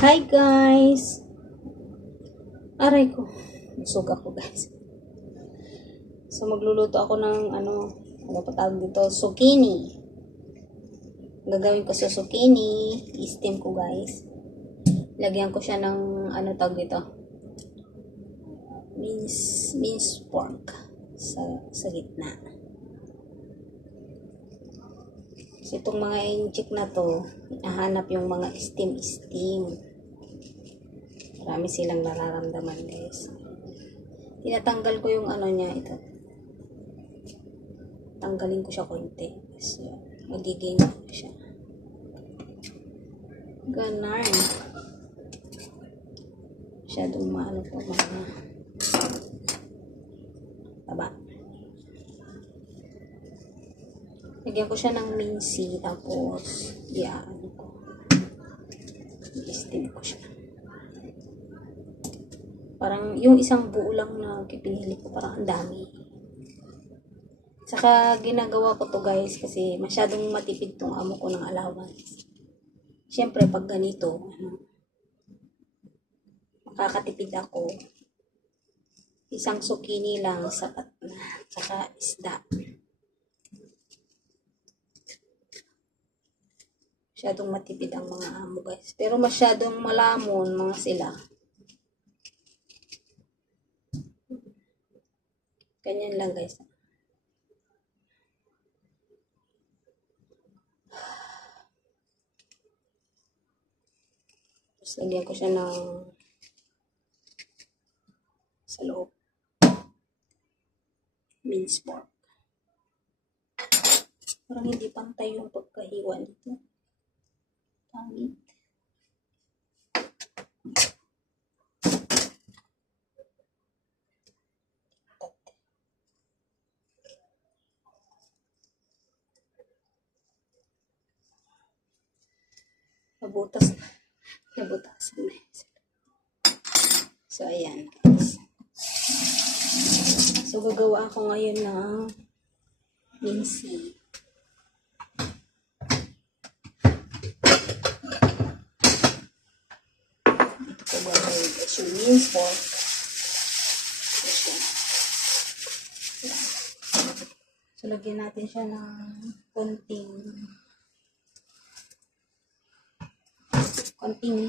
Hi guys! Aray ko. Busog ako guys. So magluluto ako ng ano pa tawag dito? Zucchini. Gagawin ko sa zucchini. I-steam ko guys. Lagyan ko siya ng ano tawag dito? Minced pork sa gitna. So itong mga inchik na to, nahanap yung mga steam. Marami silang nararamdaman guys. Tinatanggal ko yung ano niya ito. Tanggalin ko siya konti. So, magiging siya. Ganar. Masyadong maano po mga taba. Lagyan ko siya ng minci tapos ano ko. I-steam ko siya. Parang yung isang buo lang na pinili ko, parang ang dami. Saka ginagawa ko to guys kasi masyadong matipid tong amo ko ng allowance. Siyempre pag ganito, makakatipid ako. Isang zucchini lang sapat na. Saka isda. Masyadong matipid ang mga amo guys. Pero masyadong malamon mga sila. Ganyan lang guys. Tapos lagyan ko siya ng sa loob. Minced pork. Parang hindi pantay yung pagkahiwa nito. Pangit. Nabutasan na. So, ayan guys. So, gagawa ako ngayon ng minci. Ito ko gagawin guys yung minced pork. So, lagyan natin siya ng konting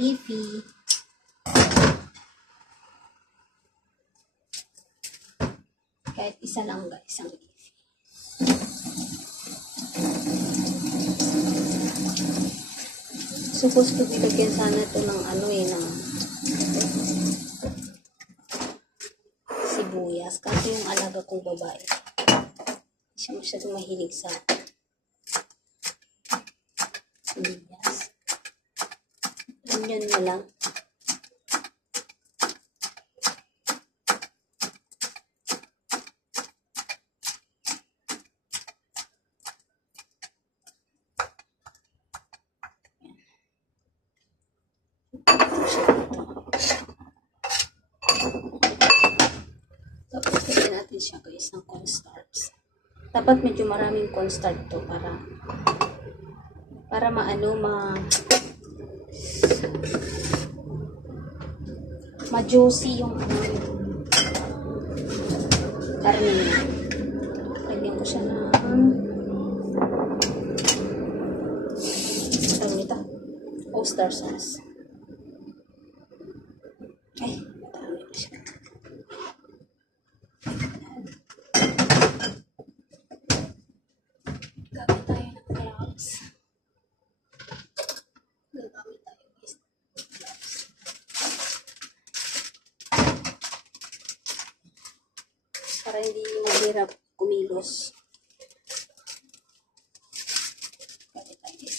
leafy. Kahit isa lang guys, ang leafy. Supposed to be lagyan sana ito ng ng sibuyas. Kasi yung alaga kong babae, siya masyadong mahilig sa sibuyas. Onion na lang. Tapos lagyan natin siya guys ng cornstarch. Dapat medyo maraming cornstarch to para ma-juicy yung karne niya. Lagyan ko siya ng oyster sauce. Ay, matami na siya. Gamit tayo ng gloves. Gagamit tayo guys ng gloves. Para hindi mahirap kumilos. Gamit tayo guys.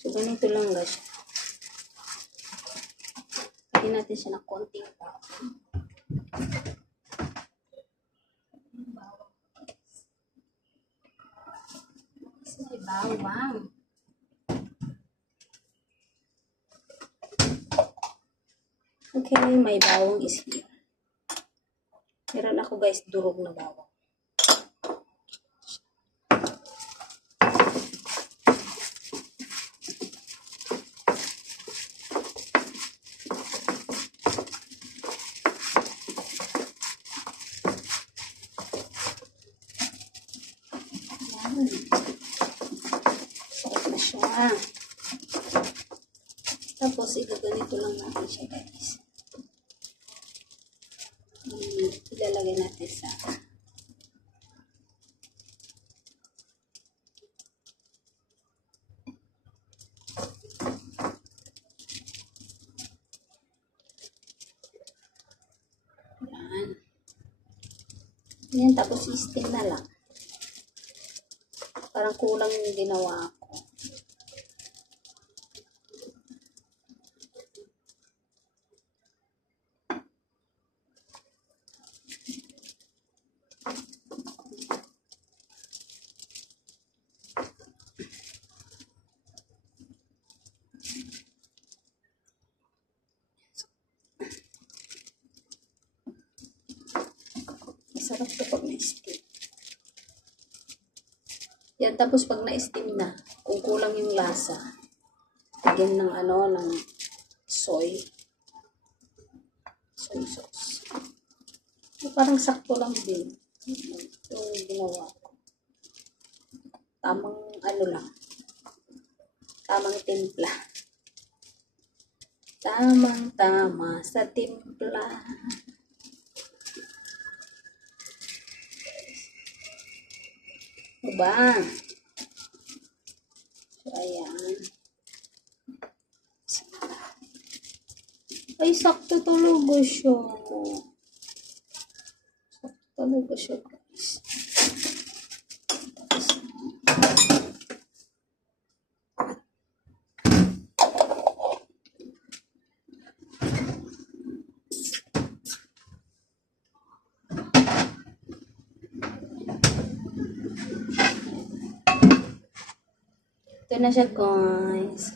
So, ganito lang guys. Lagyan natin siya ng konting bawang. May bawang. Okay, may bawang is here. Meron ako ko guys, durog na bawang. Sarap na siya. Tapos, igaganito lang natin siya, guys. Ilalagay natin sa yan. Yan, tapos i-steam na lang. Parang kulang yung ginawa ko. Masarap ito pag na-steam. Yan, tapos pag na-steam na, kung kulang yung lasa, lagyan ng ng soy sauce. Parang sakto lang din yung ginawa ko. Tamang lang, tamang timpla. Tamang-tama sa timpla. Diba? So, ayan. Ay, sakto talaga siya. Sakto talaga siya, guys. Ito na siya, guys.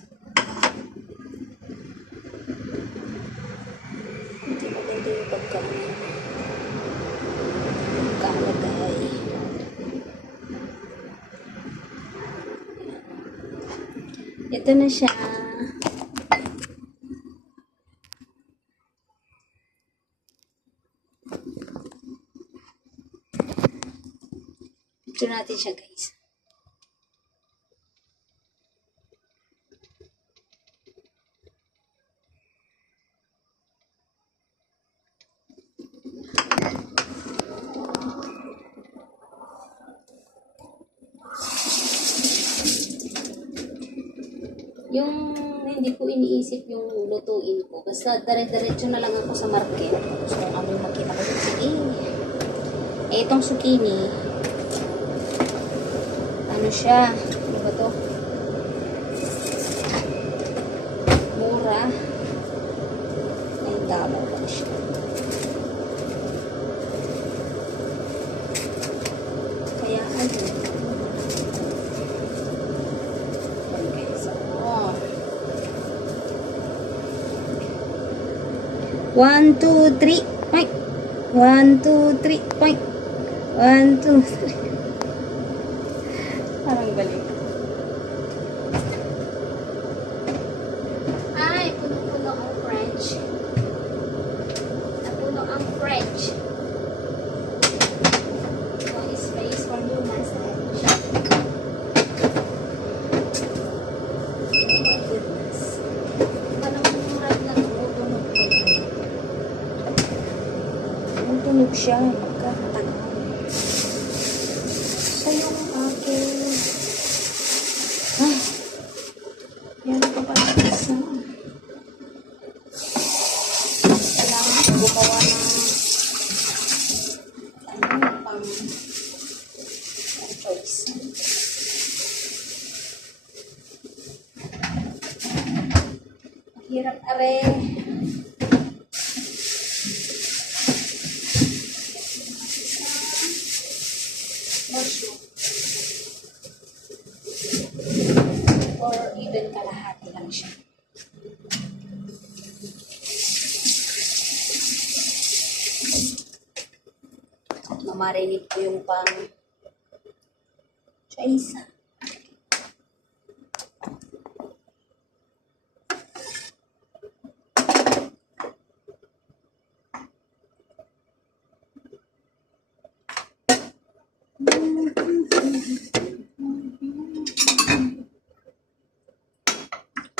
Hindi maganda yung pagkalagay. Ito na siya. Ito natin siya, guys. Yung hindi ko iniisip yung lutuin ko. Basta dire-diretso na lang ako sa market. So, ano yung makita ko yung zucchini. Eh, itong zucchini, ano siya? Ano ba to? Mura. $9 pa siya. Kaya, ano? 1, 2, 3, point. 1, 2, 3, point. 1, 2, 3. Parang galing. Ay, puno-puno ang French. Napuno ang French. So, space for new message. Oh my goodness. Parang murad na tumutunog. Tumutunog siya. Magkakatagal. So, yung aking... Ay! Yan ko pala isa. Kailangan gumawa ng pang choice. Hirap are. Mushroom. Or even kalahati lang siya. mamarinate ko yung pang choice.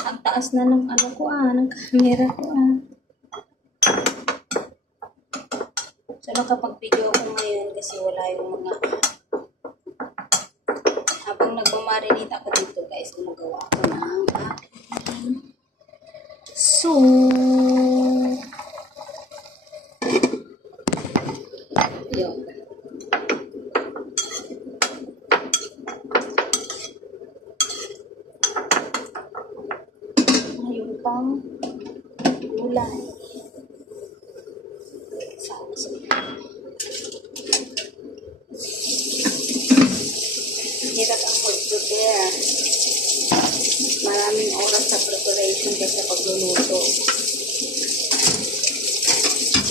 Ang taas na ng ano ko ng camera ko So, nakapag-video ako ngayon kasi wala yung mga habang nagmamarinate ako dito guys, gumagawa ako ng aking soup. Yun. Ayun pang gulay. Hirap ang mag-prepare. Maraming oras sa preparation kasi sa pagluluto.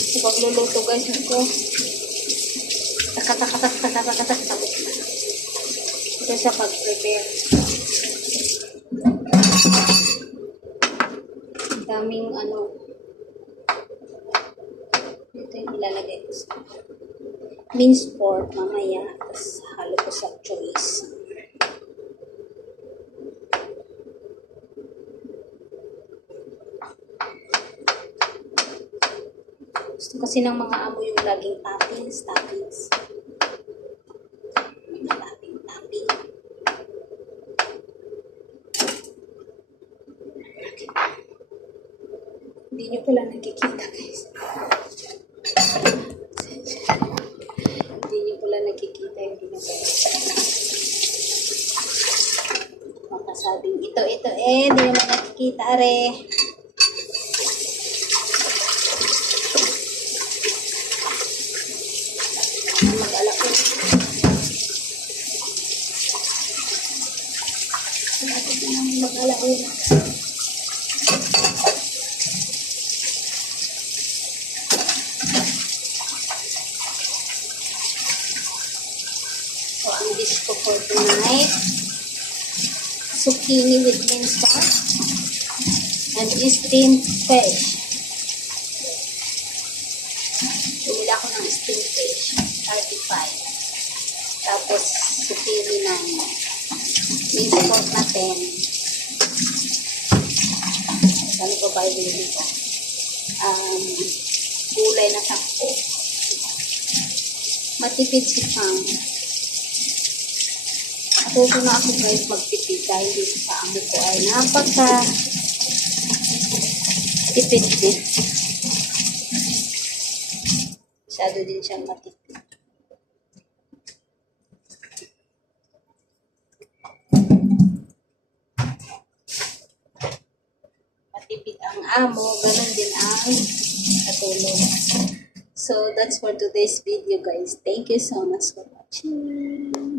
Sa pagluluto guys, ako taka-taka-taka-taka-taka-taka tapos na. Ito sa pag-prepare. Daming ito yung ilalagay ko sa minced pork mamaya, tapos halo ko sa choice. Gusto kasi ng mga amo yung laging toppings. Mga topping. Okay. Hindi nyo pala nakikita guys. Hindi nyo pala nakikita yung ginagawa. Makasabing ito, hindi naman nakikita Mag-alak ko. Mag-alak ko. So, ang dish ko for tonight, zucchini with minced pork and steamed fish. Bumili ako ng steamed fish, 35. Tapos, zucchini na minced pork na 10. Ano pa ba ibili ko? Gulay na 10. Matipid si Chang. Ito na ako guys magtipid dahil dito sa amo ko ay tipid din. Masyado din siyang matipid. Matipid ang amo, ganun din ang katulong. So, that's for today's video guys. Thank you so much for watching.